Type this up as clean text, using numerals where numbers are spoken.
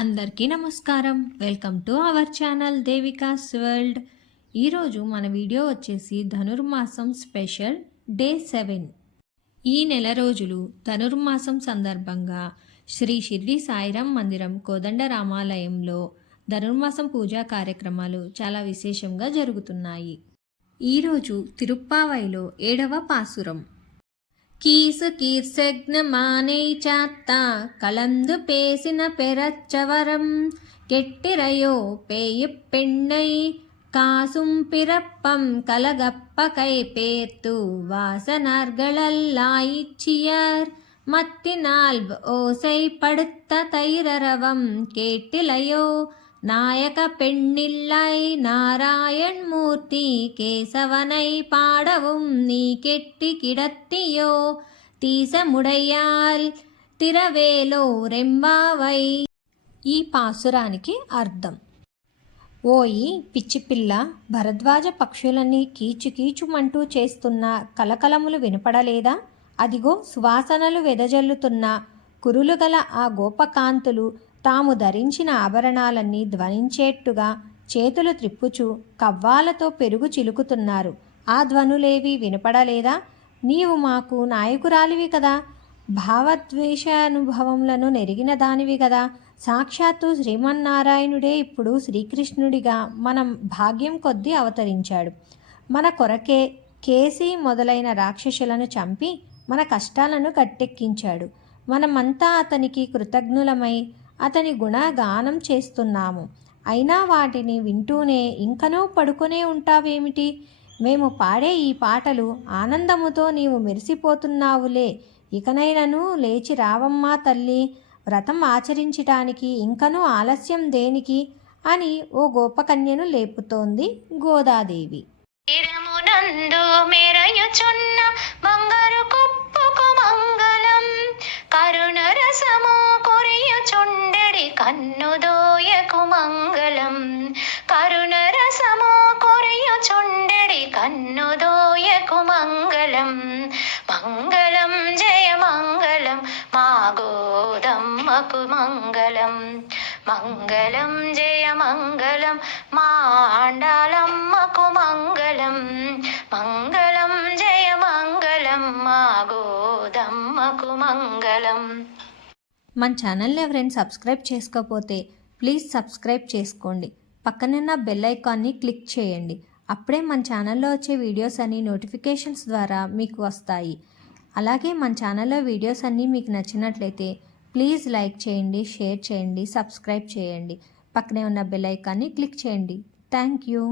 అందరికీ నమస్కారం. Welcome to our channel దేవికాస్ world. ఈరోజు మన వీడియో వచ్చేసి ధనుర్మాసం స్పెషల్ డే 7. ఈ నెల రోజులు ధనుర్మాసం సందర్భంగా శ్రీ షిర్డి సాయిరాం మందిరం కోదండ రామాలయంలో ధనుర్మాసం పూజా కార్యక్రమాలు చాలా విశేషంగా జరుగుతున్నాయి. ఈరోజు తిరుప్పావైలో 7వ పాసురం. కీసు కీర్సెగ్నమానై చాత్తా కలందు పేసిన పెరచ్చవరం கெட்டிரையோ பேயுப் பெண்ணை காசும் பிறப்பம் கலகப்பகை பேர்த்து வாசனார்களல்லாயிச்சியர் மத்தினால் ஓசை படுத்த தைரரவம் கேட்டிலையோ நாயக பெண்ணில்லை நாராயண் மூர்த்தி கேசவனை பாடவும் நீ கெட்டி கிடத்தியோ తీసముడయ్యాల్ తిరవేలో రెంబావై. ఈ పాసురానికి అర్థం: ఓయి పిచ్చిపిల్ల, భరద్వాజ పక్షులన్నీ కీచుకీచుమంటూ చేస్తున్న కలకలములు వినపడలేదా? అదిగో సువాసనలు వెదజల్లుతున్న కురులు గల ఆ గోపకాంతులు తాము ధరించిన ఆభరణాలన్నీ ధ్వనించేట్టుగా చేతులు త్రిప్పుచూ కవ్వాలతో పెరుగు చిలుకుతున్నారు. ఆ ధ్వనులేవి వినపడలేదా? నీవు మాకు నాయకురాలివి కదా, భావద్వేషానుభవములను నెరిగిన దానివి కదా. సాక్షాత్తు శ్రీమన్నారాయణుడే ఇప్పుడు శ్రీకృష్ణుడిగా మనం భాగ్యం కొద్దీ అవతరించాడు. మన కొరకే కేసి మొదలైన రాక్షసులను చంపి మన కష్టాలను గట్టెక్కించాడు. మనమంతా అతనికి కృతజ్ఞులమై అతని గుణగానం చేస్తున్నాము. అయినా వాటిని వింటూనే ఇంకనూ పడుకునే ఉంటావేమిటి? మేము పాడే ఈ పాటలు ఆనందముతో నీవు మెరిసిపోతున్నావులే. ఇకనైనను లేచి రావమ్మా తల్లి, వ్రతం ఆచరించటానికి ఇంకనూ ఆలస్యం దేనికి అని ఓ గోపకన్యను లేపుతోంది గోదాదేవి. కన్నుదోయకు మంగళం, కరుణరసమో కొరియచుండెడి కన్నుదోయకు మంగళం. మంగళం జయ మంగళం మా గోదమ్మకు మంగళం. మంగళం జయ మంగళం మా ఆండాలమ్మకు మంగళం. మంగళం జయ మంగళం మా గోదమ్మకు మంగళం. మన ఛానల్ని ఎవరైనా సబ్స్క్రైబ్ చేసుకోకపోతే ప్లీజ్ సబ్స్క్రైబ్ చేసుకోండి. పక్కనున్న బెల్ ఐకాన్ని క్లిక్ చేయండి. అప్పుడే మన ఛానల్లో వచ్చే వీడియోస్ అన్ని నోటిఫికేషన్స్ ద్వారా మీకు వస్తాయి. అలాగే మన ఛానల్లో వీడియోస్ అన్నీ మీకు నచ్చినట్లయితే ప్లీజ్ లైక్ చేయండి, షేర్ చేయండి, సబ్స్క్రైబ్ చేయండి. పక్కనే ఉన్న బెల్ ఐకాన్ని క్లిక్ చేయండి. Thank you.